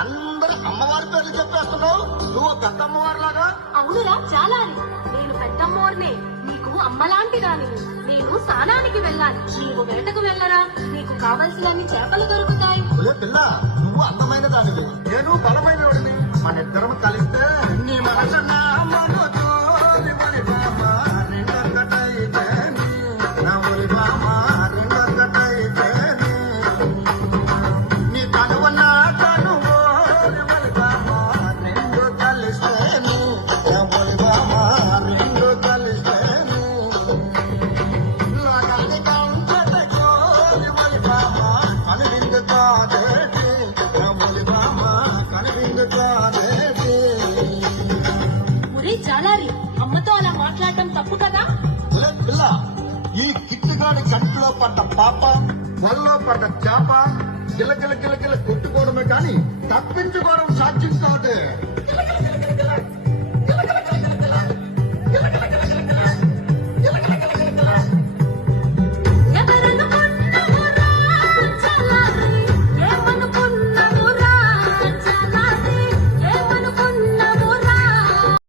అందరూ అమ్మవారి పేర్లు చెప్పేస్తున్నావు. నువ్వు పెద్ద అమ్మవారిలాగా. అవునురా చాలాని, నేను పెద్దమ్మోర్నే, నీకు అమ్మలాంటి దానిని. నేను స్నానానికి వెళ్ళాలి, నీవు వేటకు వెళ్ళరా, నీకు కావలసినన్ని చేపలు దొరుకుతాయి. పిల్ల, నువ్వు అందమైన దానివి, నేను బలమైన వాడిని. మన ఇద్దరం కలిస్తే నీ మనసు నా మనసు ఒలి బామ, రెండొక్కటైతేనే. నా ఒలి బామ, రెండొక్కటైతేనే. నీ తనువు నా తనువు ఒలి బామ, రెండు కలిస్తేనే. నా ఒలి బామ, రెండు కలిస్తేనే. లోకానికి కంటకు ఒలి బామ, కనువిందు కాదేటి. నా ఒలి బామ, కనువిందు కాదేటి. ఒరే చాలారి, అమ్మతో అలా మాట్లాడటం తప్పు కదా. పిల్ల, ఈ కిట్టుగాడి కంటిలో పడ్డ పాప, వల్లో పడ్డ చేప గిలగిల గిలగిల కొట్టుకోవడమే కానీ తప్పించుకోవడం సాధ్యం కాదు.